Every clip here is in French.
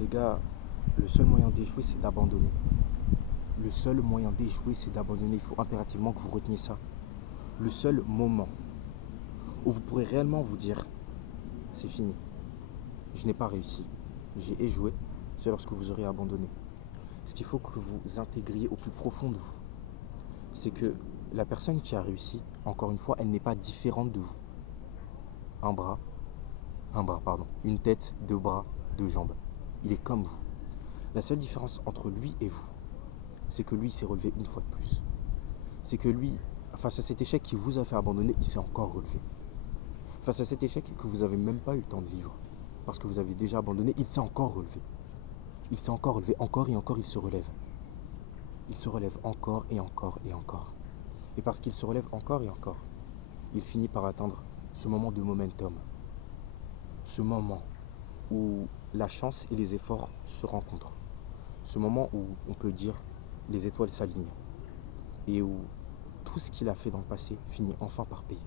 Les gars, le seul moyen d'échouer, c'est d'abandonner. Le seul moyen d'échouer, c'est d'abandonner. Il faut impérativement que vous reteniez ça. Le seul moment où vous pourrez réellement vous dire, c'est fini, je n'ai pas réussi, j'ai échoué, c'est lorsque vous aurez abandonné. Ce qu'il faut que vous intégriez au plus profond de vous, c'est que la personne qui a réussi, encore une fois, elle n'est pas différente de vous. Un bras, une tête, deux bras, deux jambes. Il est comme vous. La seule différence entre lui et vous, c'est que lui s'est relevé une fois de plus. C'est que lui, face à cet échec qui vous a fait abandonner, il s'est encore relevé. Face à cet échec que vous n'avez même pas eu le temps de vivre, parce que vous avez déjà abandonné, il s'est encore relevé. Il s'est encore relevé, encore et encore, il se relève. Il se relève encore et encore et encore. Et parce qu'il se relève encore et encore, il finit par atteindre ce moment de momentum. Ce moment où la chance et les efforts se rencontrent. Ce moment où on peut dire les étoiles s'alignent. Et où tout ce qu'il a fait dans le passé finit enfin par payer.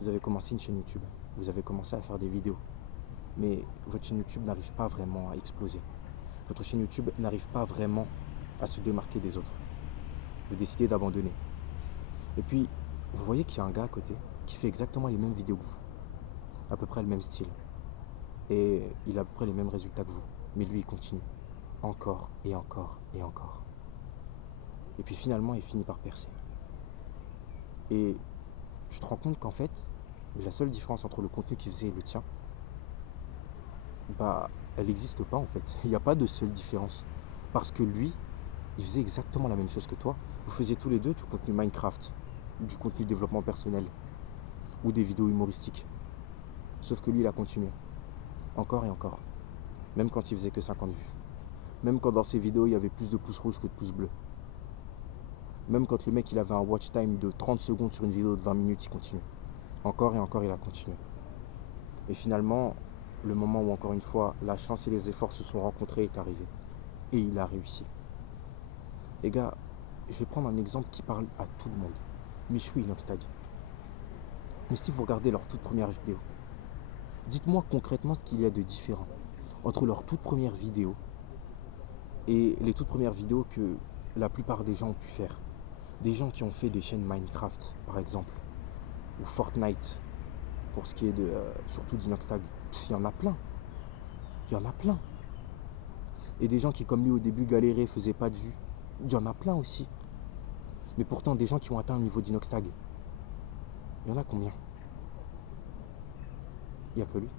Vous avez commencé une chaîne YouTube, vous avez commencé à faire des vidéos, mais votre chaîne YouTube n'arrive pas vraiment à exploser. Votre chaîne YouTube n'arrive pas vraiment à se démarquer des autres. Vous décidez d'abandonner. Et puis, vous voyez qu'il y a un gars à côté qui fait exactement les mêmes vidéos que vous, à peu près le même style. Et il a à peu près les mêmes résultats que vous. Mais lui, il continue. Encore et encore et encore. Et puis finalement, il finit par percer. Et tu te rends compte qu'en fait, la seule différence entre le contenu qu'il faisait et le tien, elle n'existe pas en fait. Il n'y a pas de seule différence. Parce que lui, il faisait exactement la même chose que toi. Vous faisiez tous les deux du contenu Minecraft, du contenu développement personnel ou des vidéos humoristiques. Sauf que lui, il a continué. Encore et encore. Même quand il faisait que 50 vues. Même quand dans ses vidéos, il y avait plus de pouces rouges que de pouces bleus. Même quand le mec, il avait un watch time de 30 secondes sur une vidéo de 20 minutes, il continue. Encore et encore, il a continué. Et finalement, le moment où, encore une fois, la chance et les efforts se sont rencontrés est arrivé. Et il a réussi. Les gars, je vais prendre un exemple qui parle à tout le monde. Michou et Inoxtag. Mais si vous regardez leur toute première vidéo, dites-moi concrètement ce qu'il y a de différent entre leur toute première vidéo et les toutes premières vidéos que la plupart des gens ont pu faire. Des gens qui ont fait des chaînes Minecraft, par exemple, ou Fortnite, pour ce qui est de surtout d'Inoxtag. Il y en a plein. Il y en a plein. Et des gens qui, comme lui, au début, galéraient, faisaient pas de vues. Il y en a plein aussi. Mais pourtant, des gens qui ont atteint le niveau d'Inoxtag, il y en a combien? Il n'y a que lui.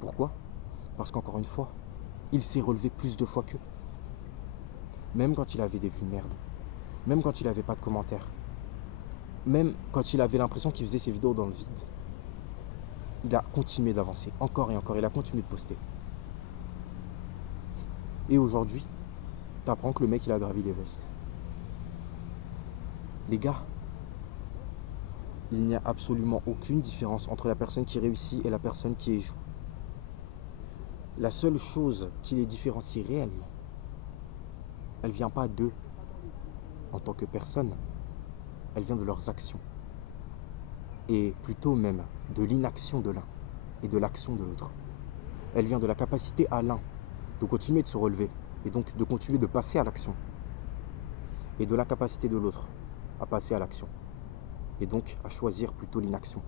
Pourquoi? Parce qu'encore une fois, il s'est relevé plus de fois qu'eux. Même quand il avait des vues de merde. Même quand il n'avait pas de commentaires. Même quand il avait l'impression qu'il faisait ses vidéos dans le vide. Il a continué d'avancer, encore et encore. Il a continué de poster. Et aujourd'hui, t'apprends que le mec, il a gravi l'Everest. Les gars, il n'y a absolument aucune différence entre la personne qui réussit et la personne qui échoue. La seule chose qui les différencie réellement, elle ne vient pas d'eux en tant que personne, elle vient de leurs actions. Et plutôt même de l'inaction de l'un et de l'action de l'autre. Elle vient de la capacité à l'un de continuer de se relever et donc de continuer de passer à l'action. Et de l'incapacité de l'autre à passer à l'action. Et donc à choisir plutôt l'inaction.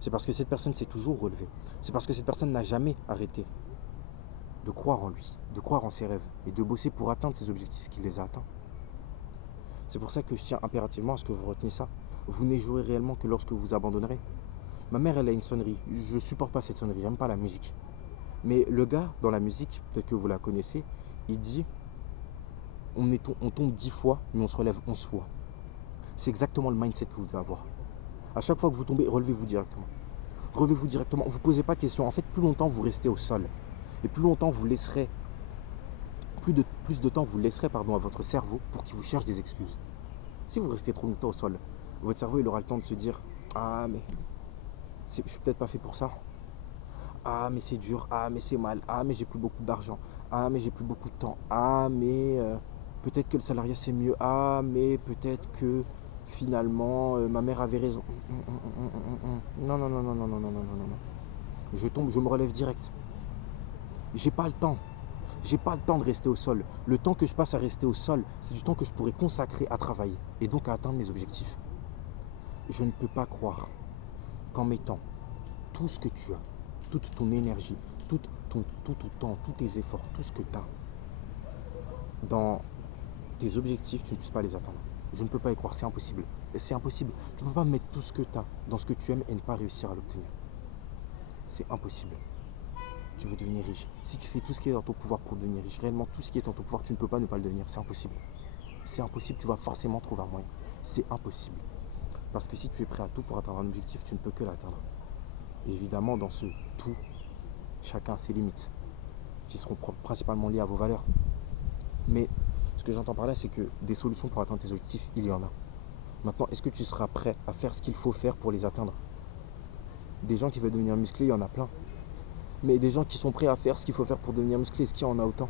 C'est parce que cette personne s'est toujours relevée. C'est parce que cette personne n'a jamais arrêté de croire en lui, de croire en ses rêves et de bosser pour atteindre ses objectifs qu'il les a atteints. C'est pour ça que je tiens impérativement à ce que vous reteniez ça. Vous n'échouerez réellement que lorsque vous abandonnerez. Ma mère, elle a une sonnerie. Je supporte pas cette sonnerie, j'aime pas la musique. Mais le gars, dans la musique, peut-être que vous la connaissez, il dit on tombe 10 fois, mais on se relève 11 fois. C'est exactement le mindset que vous devez avoir. À chaque fois que vous tombez, relevez-vous directement. Relevez-vous directement. Vous ne posez pas de questions. En fait, plus longtemps vous restez au sol, et plus longtemps vous laisserez, plus de temps vous laisserez à votre cerveau pour qu'il vous cherche des excuses. Si vous restez trop longtemps au sol, votre cerveau il aura le temps de se dire ah mais je suis peut-être pas fait pour ça. Ah mais c'est dur. Ah mais c'est mal. Ah mais j'ai plus beaucoup d'argent. Ah mais j'ai plus beaucoup de temps. Ah mais peut-être que le salariat c'est mieux. Ah mais peut-être que finalement ma mère avait raison. Non. Je tombe, je me relève direct. J'ai pas le temps. J'ai pas le temps de rester au sol. Le temps que je passe à rester au sol, c'est du temps que je pourrais consacrer à travailler et donc à atteindre mes objectifs. Je ne peux pas croire qu'en mettant tout ce que tu as, toute ton énergie, tout ton temps, tous tes efforts, tout ce que tu as dans tes objectifs, tu ne puisses pas les atteindre. Je ne peux pas y croire, c'est impossible. C'est impossible. Tu ne peux pas mettre tout ce que tu as dans ce que tu aimes et ne pas réussir à l'obtenir. C'est impossible. Tu veux devenir riche. Si tu fais tout ce qui est dans ton pouvoir pour devenir riche, réellement tout ce qui est dans ton pouvoir, tu ne peux pas ne pas le devenir. C'est impossible. C'est impossible, tu vas forcément trouver un moyen. C'est impossible. Parce que si tu es prêt à tout pour atteindre un objectif, tu ne peux que l'atteindre. Et évidemment, dans ce tout, chacun a ses limites, qui seront principalement liées à vos valeurs. Mais ce que j'entends par là, c'est que des solutions pour atteindre tes objectifs, il y en a. Maintenant, est-ce que tu seras prêt à faire ce qu'il faut faire pour les atteindre? Des gens qui veulent devenir musclés, il y en a plein. Mais des gens qui sont prêts à faire ce qu'il faut faire pour devenir musclé, est-ce qu'il y en a autant?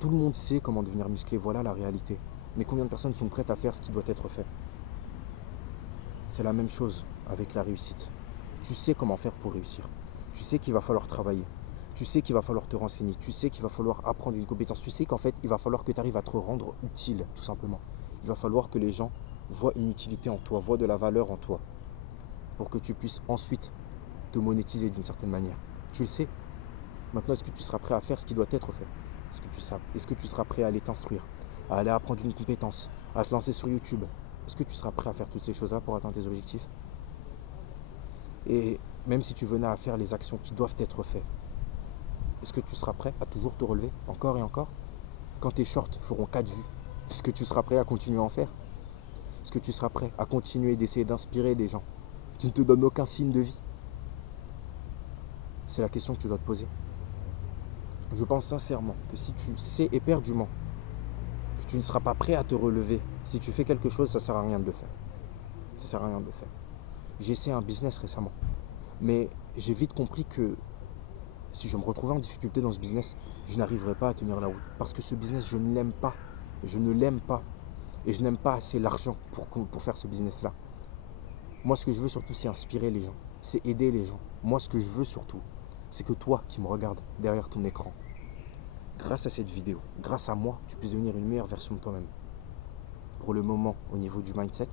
Tout le monde sait comment devenir musclé, voilà la réalité. Mais combien de personnes sont prêtes à faire ce qui doit être fait? C'est la même chose avec la réussite. Tu sais comment faire pour réussir. Tu sais qu'il va falloir travailler. Tu sais qu'il va falloir te renseigner. Tu sais qu'il va falloir apprendre une compétence. Tu sais qu'en fait, il va falloir que tu arrives à te rendre utile, tout simplement. Il va falloir que les gens voient une utilité en toi, voient de la valeur en toi, pour que tu puisses ensuite te monétiser d'une certaine manière. Tu le sais. Maintenant, est-ce que tu seras prêt à faire ce qui doit être fait? Est-ce que tu seras prêt à aller t'instruire, à aller apprendre une compétence, à te lancer sur YouTube? Est-ce que tu seras prêt à faire toutes ces choses-là pour atteindre tes objectifs? Et même si tu venais à faire les actions qui doivent être faites, est-ce que tu seras prêt à toujours te relever encore et encore? Quand tes shorts feront 4 vues, est-ce que tu seras prêt à continuer à en faire? Est-ce que tu seras prêt à continuer d'essayer d'inspirer des gens qui ne te donnent aucun signe de vie? C'est la question que tu dois te poser. Je pense sincèrement que si tu sais éperdument que tu ne seras pas prêt à te relever, si tu fais quelque chose, ça ne sert à rien de le faire. Ça ne sert à rien de le faire. J'ai essayé un business récemment, mais j'ai vite compris que si je me retrouvais en difficulté dans ce business, je n'arriverais pas à tenir la route. Parce que ce business, je ne l'aime pas. Je ne l'aime pas. Et je n'aime pas assez l'argent pour faire ce business-là. Moi, ce que je veux surtout, c'est inspirer les gens. C'est aider les gens. Moi, ce que je veux surtout, c'est que toi qui me regardes derrière ton écran, grâce à cette vidéo, grâce à moi, tu puisses devenir une meilleure version de toi-même. Pour le moment, au niveau du mindset,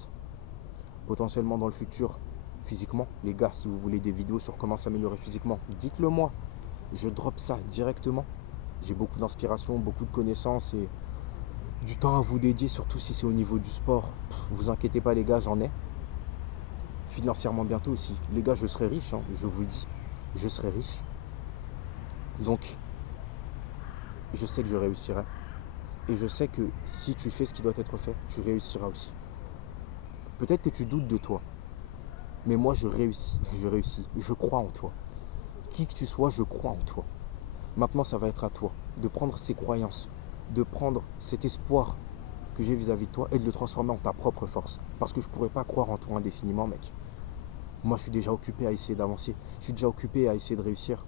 potentiellement dans le futur, physiquement, les gars, si vous voulez des vidéos sur comment s'améliorer physiquement, dites-le moi. Je drop ça directement. J'ai beaucoup d'inspiration, beaucoup de connaissances et du temps à vous dédier, surtout si c'est au niveau du sport. Vous inquiétez pas les gars, j'en ai. Financièrement bientôt aussi. Les gars, je serai riche, hein, je vous le dis. Je serai riche. Donc, je sais que je réussirai. Et je sais que si tu fais ce qui doit être fait, tu réussiras aussi. Peut-être que tu doutes de toi. Mais moi, je réussis. Je crois en toi. Qui que tu sois, je crois en toi. Maintenant, ça va être à toi de prendre ces croyances, de prendre cet espoir que j'ai vis-à-vis de toi et de le transformer en ta propre force. Parce que je ne pourrais pas croire en toi indéfiniment, mec. Moi, je suis déjà occupé à essayer d'avancer. Je suis déjà occupé à essayer de réussir.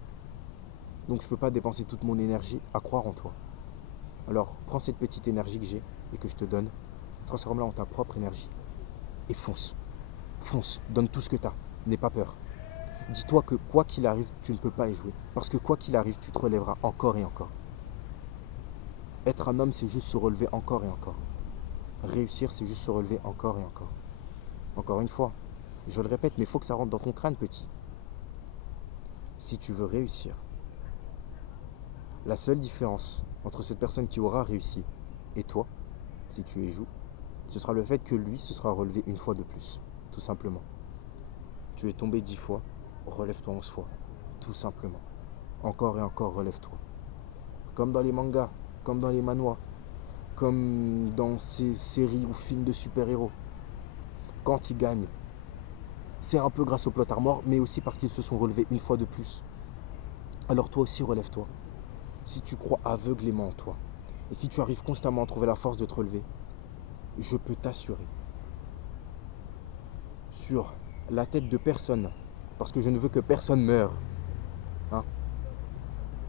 Donc, je ne peux pas dépenser toute mon énergie à croire en toi. Alors, prends cette petite énergie que j'ai et que je te donne, transforme-la en ta propre énergie et fonce. Fonce, donne tout ce que tu as. N'aie pas peur. Dis-toi que quoi qu'il arrive, tu ne peux pas échouer. Parce que quoi qu'il arrive, tu te relèveras encore et encore. Être un homme, c'est juste se relever encore et encore. Réussir, c'est juste se relever encore et encore. Encore une fois, je le répète, mais il faut que ça rentre dans ton crâne, petit. Si tu veux réussir, la seule différence entre cette personne qui aura réussi et toi, si tu échoues, ce sera le fait que lui se sera relevé une fois de plus, tout simplement. Tu es tombé 10 fois, relève-toi 11 fois, tout simplement. Encore et encore, relève-toi. Comme dans les mangas, comme dans les manhwas, comme dans ces séries ou films de super-héros. Quand ils gagnent, c'est un peu grâce au plot armor, mais aussi parce qu'ils se sont relevés une fois de plus. Alors toi aussi, relève-toi. Si tu crois aveuglément en toi, et si tu arrives constamment à trouver la force de te relever, je peux t'assurer, sur la tête de personne, parce que je ne veux que personne meure, hein,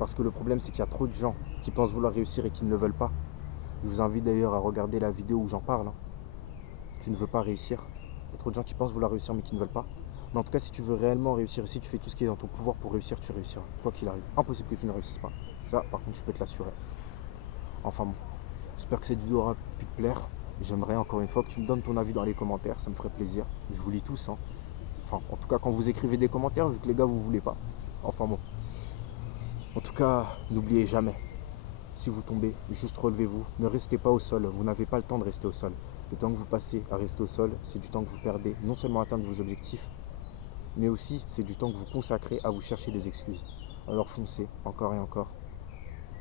parce que le problème c'est qu'il y a trop de gens qui pensent vouloir réussir et qui ne le veulent pas. Je vous invite d'ailleurs à regarder la vidéo où j'en parle, hein. Tu ne veux pas réussir. Il y a trop de gens qui pensent vouloir réussir mais qui ne veulent pas. Mais en tout cas, si tu veux réellement réussir, si tu fais tout ce qui est dans ton pouvoir pour réussir, tu réussiras. Quoi qu'il arrive. Impossible que tu ne réussisses pas. Ça, par contre, je peux te l'assurer. Enfin bon, j'espère que cette vidéo aura pu te plaire. J'aimerais encore une fois que tu me donnes ton avis dans les commentaires, ça me ferait plaisir. Je vous lis tous, hein. Enfin, en tout cas, quand vous écrivez des commentaires, vu que les gars, vous voulez pas. Enfin bon. En tout cas, n'oubliez jamais, si vous tombez, juste relevez-vous. Ne restez pas au sol. Vous n'avez pas le temps de rester au sol. Le temps que vous passez à rester au sol, c'est du temps que vous perdez, non seulement à atteindre vos objectifs, mais aussi c'est du temps que vous consacrez à vous chercher des excuses. Alors foncez, encore et encore.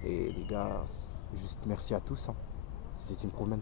Et les gars, juste merci à tous, hein. C'était Improvement.